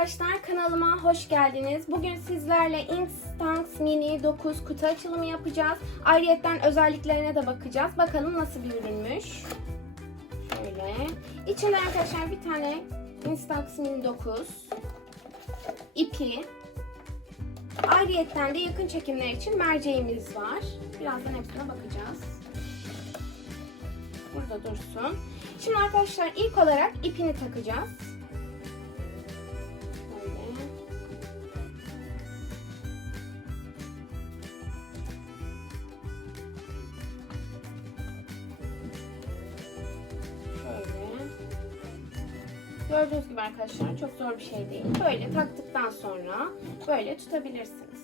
Arkadaşlar kanalıma hoş geldiniz. Bugün sizlerle Instax Mini 9 kutu açılımı yapacağız. Ayrıyeten özelliklerine de bakacağız. Bakalım nasıl bir ürünmüş. Şöyle. İçinde arkadaşlar bir tane Instax Mini 9 ipi. Ayrıyeten de yakın çekimler için merceğimiz var. Birazdan hepsine bakacağız. Burada dursun. Şimdi arkadaşlar ilk olarak ipini takacağız. Gördüğünüz gibi arkadaşlar çok zor bir şey değil. Böyle taktıktan sonra böyle tutabilirsiniz.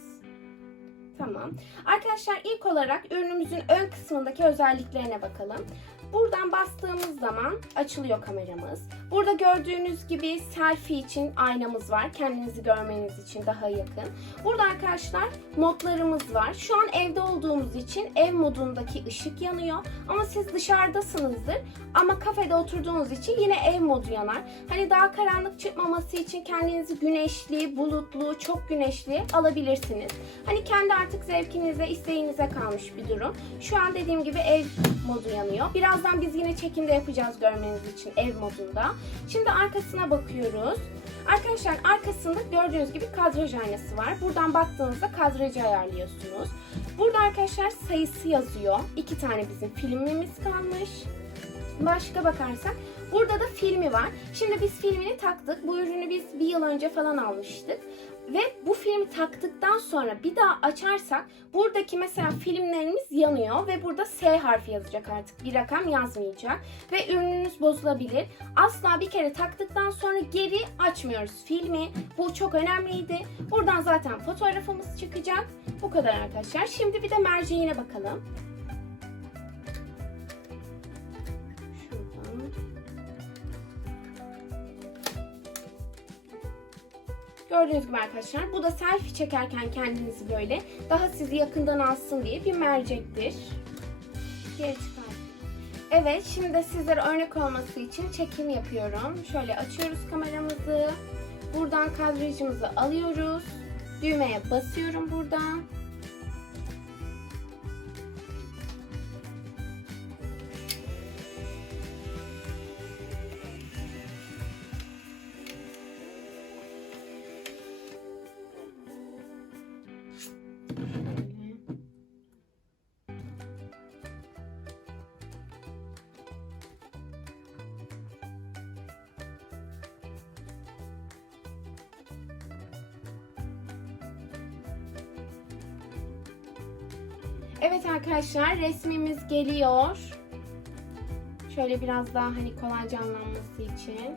Tamam. Arkadaşlar ilk olarak ürünümüzün ön kısmındaki özelliklerine bakalım. Buradan bastığımız zaman açılıyor kameramız. Burada gördüğünüz gibi selfie için aynamız var. Kendinizi görmeniz için daha yakın. Burada arkadaşlar modlarımız var. Şu an evde olduğumuz için ev modundaki ışık yanıyor. Ama siz dışarıdasınızdır. Ama kafede oturduğunuz için yine ev modu yanar. Hani daha karanlık çıkmaması için kendinizi güneşli, bulutlu, çok güneşli alabilirsiniz. Hani kendi artık zevkinize, isteğinize kalmış bir durum. Şu an dediğim gibi ev modu yanıyor. Birazdan biz yine çekimde yapacağız görmeniz için ev modunda. Şimdi arkasına bakıyoruz. Arkadaşlar arkasında gördüğünüz gibi kadraj aynası var. Buradan baktığınızda kadrajı ayarlıyorsunuz. Burada arkadaşlar sayısı yazıyor. İki tane bizim filmimiz kalmış. Başka bakarsak burada da filmi var. Şimdi biz filmini taktık. Bu ürünü biz bir yıl önce falan almıştık. Ve bu filmi taktıktan sonra bir daha açarsak buradaki mesela filmlerimiz yanıyor ve burada S harfi yazacak artık. Bir rakam yazmayacak ve ürününüz bozulabilir. Asla bir kere taktıktan sonra geri açmıyoruz filmi. Bu çok önemliydi. Buradan zaten fotoğrafımız çıkacak. Bu kadar arkadaşlar. Şimdi bir de merceğine bakalım. Gördüğünüz gibi arkadaşlar bu da selfie çekerken kendinizi böyle daha sizi yakından alsın diye bir mercektir. Geri çıkar. Evet şimdi de sizlere örnek olması için çekim yapıyorum. Şöyle açıyoruz kameramızı. Buradan kadrajımızı alıyoruz. Düğmeye basıyorum buradan. Evet arkadaşlar resmimiz geliyor. Şöyle biraz daha hani kolay canlanması için.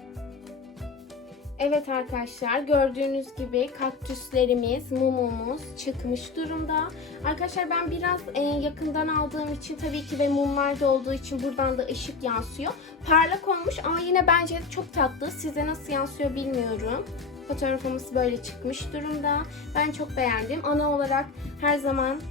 Evet arkadaşlar gördüğünüz gibi kaktüslerimiz, mumumuz çıkmış durumda. Arkadaşlar ben biraz e, yakından aldığım için tabii ki ve mumlar da olduğu için buradan da ışık yansıyor. Parlak olmuş ama yine bence çok tatlı. Size nasıl yansıyor bilmiyorum. Fotoğrafımız böyle çıkmış durumda. Ben çok beğendim. Ana olarak her zaman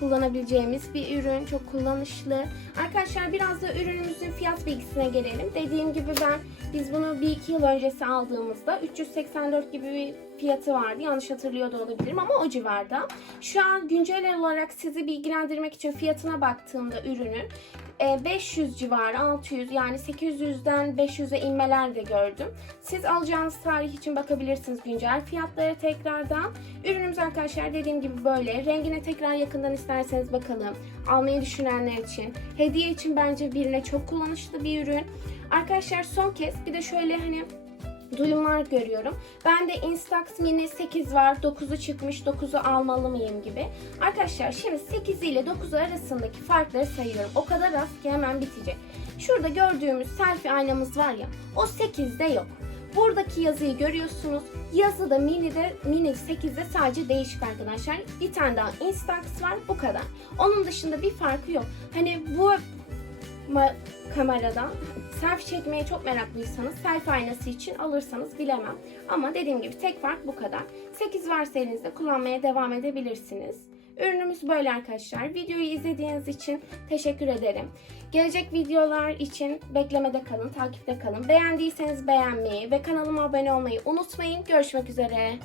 kullanabileceğimiz bir ürün. Çok kullanışlı. Arkadaşlar biraz da ürünümüzün fiyat bilgisine gelelim. Dediğim gibi ben biz bunu bir iki yıl öncesi aldığımızda 384 gibi bir fiyatı vardı. Yanlış hatırlıyor da olabilirim ama o civarda. Şu an güncel olarak sizi bilgilendirmek için fiyatına baktığımda ürünün 500 civarı 600 yani 800'den 500'e inmeler de gördüm. Siz alacağınız tarih için bakabilirsiniz güncel fiyatlara tekrardan. Ürünümüz arkadaşlar dediğim gibi böyle. Rengine tekrar yakından isterseniz bakalım. Almayı düşünenler için. Hediye için bence birine çok kullanışlı bir ürün. Arkadaşlar son kez bir de şöyle hani duyumlar görüyorum. Ben de Instax Mini 8 var. 9'u çıkmış. 9'u almalı mıyım gibi. Arkadaşlar şimdi 8 ile 9 arasındaki farkları sayıyorum. O kadar az ki hemen bitecek. Şurada gördüğümüz selfie aynamız var ya. O 8'de yok. Buradaki yazıyı görüyorsunuz. Yazı da mini'de, mini 8'de sadece değişik arkadaşlar. Bir tane daha Instax var. Bu kadar. Onun dışında bir farkı yok. Hani bu kameradan selfie çekmeye çok meraklıysanız selfie aynası için alırsanız bilemem. Ama dediğim gibi tek fark bu kadar. 8 varsa elinizde kullanmaya devam edebilirsiniz. Ürünümüz böyle arkadaşlar. Videoyu izlediğiniz için teşekkür ederim. Gelecek videolar için beklemede kalın, takipte kalın. Beğendiyseniz beğenmeyi ve kanalıma abone olmayı unutmayın. Görüşmek üzere.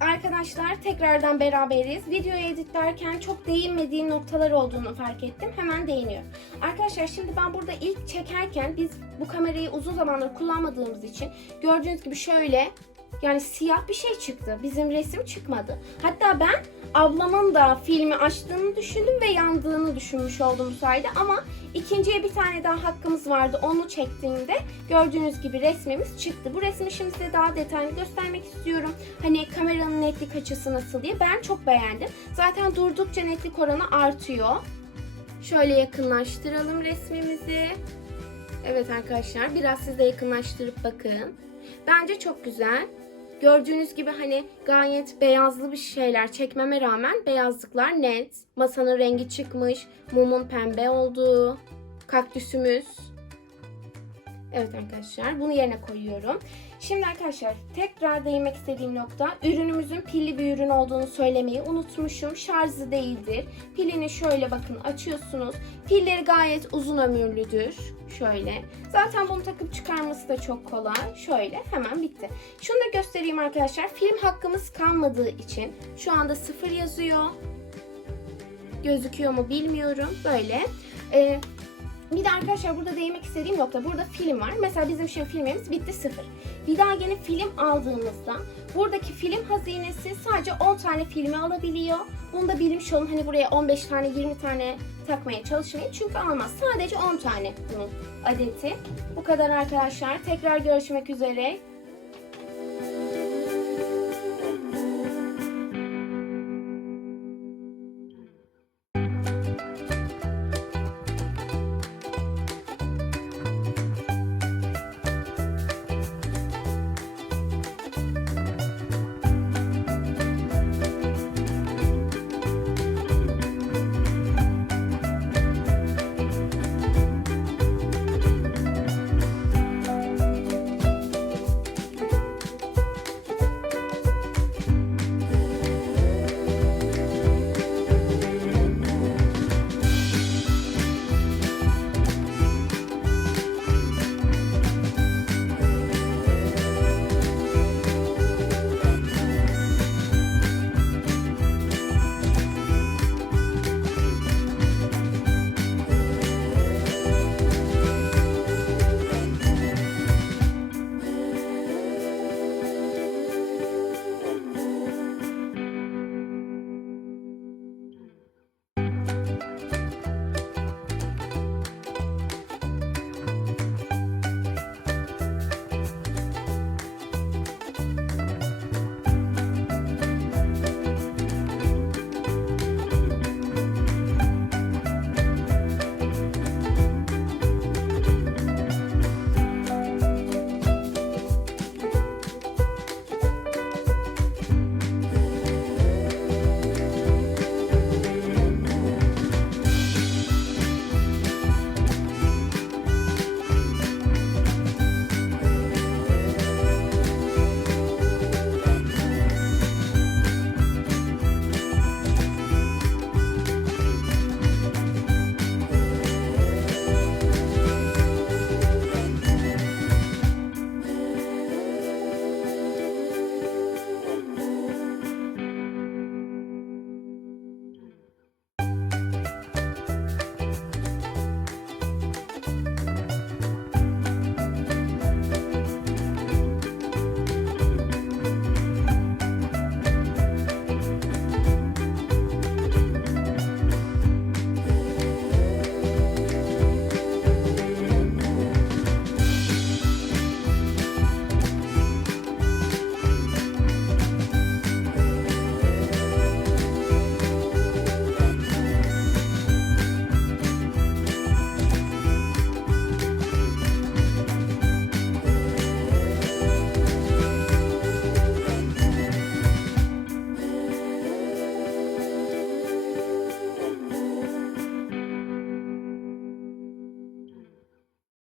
Arkadaşlar tekrardan beraberiz. Videoyu editlerken çok değinmediğim noktalar olduğunu fark ettim. Hemen değiniyorum. Arkadaşlar şimdi ben burada ilk çekerken biz bu kamerayı uzun zamandır kullanmadığımız için gördüğünüz gibi şöyle yani siyah bir şey çıktı. Bizim resim çıkmadı. Hatta ben ablamın da filmi açtığını düşündüm ve yandığını düşünmüş oldum bu sayede ama ikinciye bir tane daha hakkımız vardı. Onu çektiğimde gördüğünüz gibi resmimiz çıktı. Bu resmi şimdi size daha detaylı göstermek istiyorum. Hani kameranın netlik açısı nasıl diye. Ben çok beğendim. Zaten durdukça netlik oranı artıyor. Şöyle yakınlaştıralım resmimizi. Evet arkadaşlar biraz siz de yakınlaştırıp bakın. Bence çok güzel. Gördüğünüz gibi hani gayet beyazlı bir şeyler çekmeme rağmen beyazlıklar net. Masanın rengi çıkmış. Mumun pembe olduğu. Kaktüsümüz. Evet arkadaşlar bunu yerine koyuyorum. Şimdi arkadaşlar tekrar değinmek istediğim nokta ürünümüzün pilli bir ürün olduğunu söylemeyi unutmuşum. Şarjı değildir. Pilini şöyle bakın açıyorsunuz. Pilleri gayet uzun ömürlüdür. Şöyle. Zaten bunu takıp çıkarması da çok kolay. Şöyle hemen bitti. Şunu da göstereyim arkadaşlar. Film hakkımız kalmadığı için şu anda sıfır yazıyor. Gözüküyor mu bilmiyorum. Böyle. Ee, bir de arkadaşlar burada değinmek istediğim nokta burada film var. Mesela bizim şimdi filmimiz bitti sıfır. Bir daha yeni film aldığımızda buradaki film hazinesi sadece 10 tane filmi alabiliyor. Bunu da bilmiş olun hani buraya 15 tane 20 tane takmaya çalışmayın. Çünkü almaz. Sadece 10 tane bunun adeti. Bu kadar arkadaşlar. Tekrar görüşmek üzere.